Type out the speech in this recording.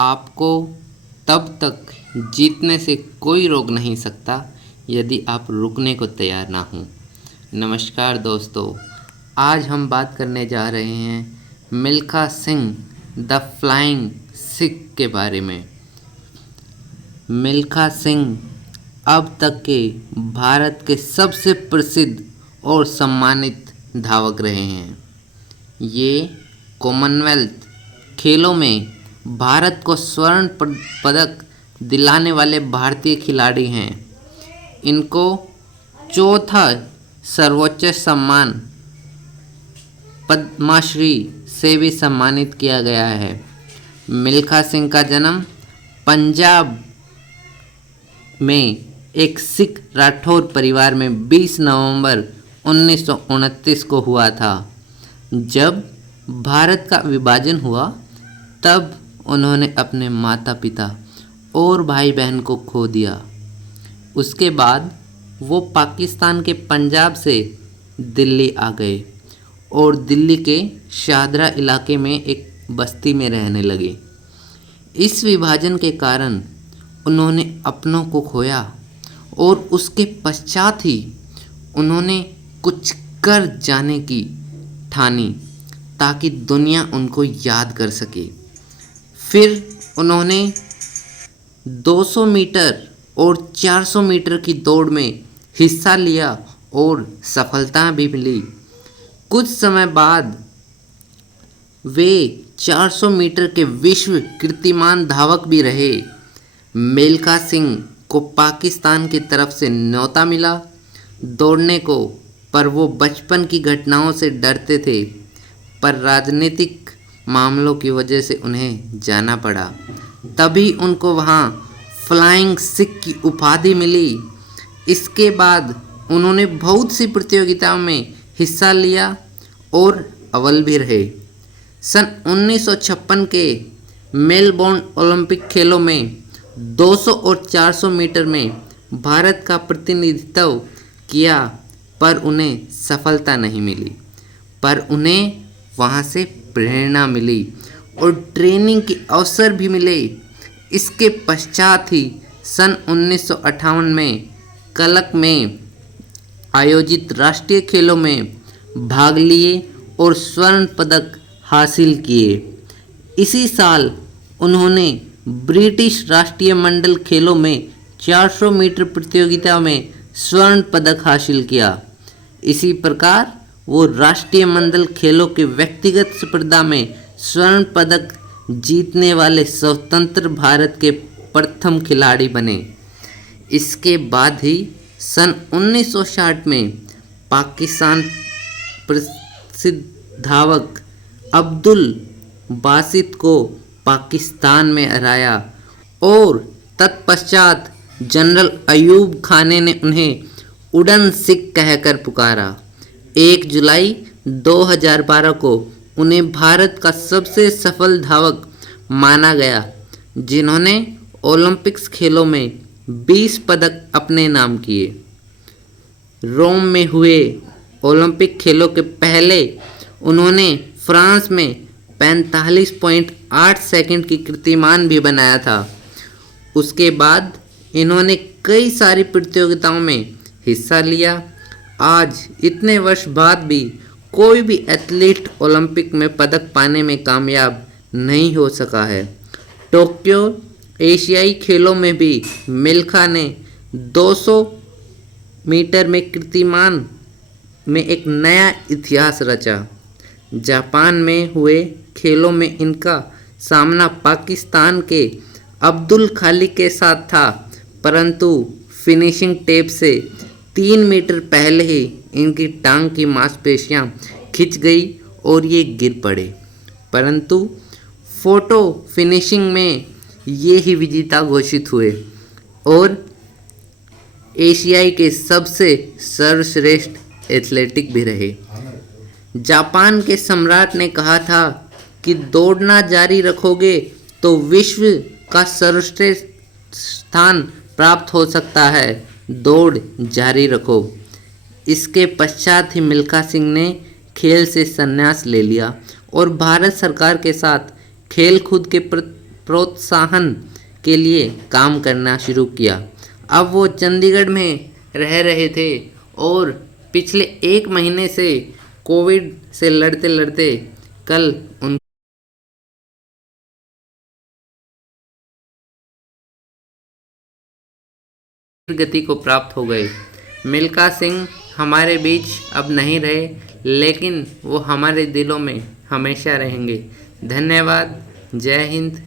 आपको तब तक जीतने से कोई रोक नहीं सकता यदि आप रुकने को तैयार ना हों। नमस्कार दोस्तों, आज हम बात करने जा रहे हैं मिल्खा सिंह द फ्लाइंग सिख के बारे में। मिल्खा सिंह अब तक के भारत के सबसे प्रसिद्ध और सम्मानित धावक रहे हैं। ये कॉमनवेल्थ खेलों में भारत को स्वर्ण पदक दिलाने वाले भारतीय खिलाड़ी हैं। इनको चौथा सर्वोच्च सम्मान पद्मश्री से भी सम्मानित किया गया है। मिल्खा सिंह का जन्म पंजाब में एक सिख राठौर परिवार में 20 नवंबर 1929 को हुआ था। जब भारत का विभाजन हुआ तब उन्होंने अपने माता पिता और भाई बहन को खो दिया। उसके बाद वो पाकिस्तान के पंजाब से दिल्ली आ गए और दिल्ली के शाहदरा इलाके में एक बस्ती में रहने लगे। इस विभाजन के कारण उन्होंने अपनों को खोया और उसके पश्चात ही उन्होंने कुछ कर जाने की ठानी ताकि दुनिया उनको याद कर सके। फिर उन्होंने 200 मीटर और 400 मीटर की दौड़ में हिस्सा लिया और सफलता भी मिली। कुछ समय बाद वे 400 मीटर के विश्व कीर्तिमान धावक भी रहे। मिल्खा सिंह को पाकिस्तान की तरफ से न्योता मिला दौड़ने को, पर वो बचपन की घटनाओं से डरते थे, पर राजनीतिक मामलों की वजह से उन्हें जाना पड़ा। तभी उनको वहाँ फ्लाइंग सिख की उपाधि मिली। इसके बाद उन्होंने बहुत सी प्रतियोगिताओं में हिस्सा लिया और अव्वल भी रहे। सन 1956 के मेलबोर्न ओलंपिक खेलों में 200 और 400 मीटर में भारत का प्रतिनिधित्व किया, पर उन्हें सफलता नहीं मिली। पर उन्हें वहाँ से प्रेरणा मिली और ट्रेनिंग के अवसर भी मिले। इसके पश्चात ही सन 1958 में कलक में आयोजित राष्ट्रीय खेलों में भाग लिए और स्वर्ण पदक हासिल किए। इसी साल उन्होंने ब्रिटिश राष्ट्रीय मंडल खेलों में 400 मीटर प्रतियोगिता में स्वर्ण पदक हासिल किया। इसी प्रकार वो राष्ट्रीय मंडल खेलों के व्यक्तिगत स्पर्धा में स्वर्ण पदक जीतने वाले स्वतंत्र भारत के प्रथम खिलाड़ी बने। इसके बाद ही सन 1960 में पाकिस्तान प्रसिद्ध धावक अब्दुल बासित को पाकिस्तान में हराया और तत्पश्चात जनरल अयूब खान ने उन्हें उड़न सिख कहकर पुकारा। 1 जुलाई 2012 को उन्हें भारत का सबसे सफल धावक माना गया, जिन्होंने ओलंपिक्स खेलों में 20 पदक अपने नाम किए। रोम में हुए ओलंपिक खेलों के पहले उन्होंने फ्रांस में 45.8 सेकंड की कीर्तिमान भी बनाया था। उसके बाद इन्होंने कई सारी प्रतियोगिताओं में हिस्सा लिया। आज इतने वर्ष बाद भी कोई भी एथलीट ओलंपिक में पदक पाने में कामयाब नहीं हो सका है। टोक्यो एशियाई खेलों में भी मिल्खा ने 200 मीटर में कीर्तिमान में एक नया इतिहास रचा। जापान में हुए खेलों में इनका सामना पाकिस्तान के अब्दुल खालिक के साथ था, परंतु फिनिशिंग टेप से 3 मीटर पहले ही इनकी टांग की मांसपेशियां खिंच गई और ये गिर पड़े, परंतु फोटो फिनिशिंग में ये ही विजेता घोषित हुए और एशियाई के सबसे सर्वश्रेष्ठ एथलेटिक भी रहे। जापान के सम्राट ने कहा था कि दौड़ना जारी रखोगे तो विश्व का सर्वश्रेष्ठ स्थान प्राप्त हो सकता है, दौड़ जारी रखो। इसके पश्चात ही मिल्खा सिंह ने खेल से संन्यास ले लिया और भारत सरकार के साथ खेल कूद के प्रोत्साहन के लिए काम करना शुरू किया। अब वो चंडीगढ़ में रह रहे थे और पिछले 1 महीने से कोविड से लड़ते लड़ते कल उन गति को प्राप्त हो गए। मिल्खा सिंह हमारे बीच अब नहीं रहे, लेकिन वो हमारे दिलों में हमेशा रहेंगे। धन्यवाद। जय हिंद।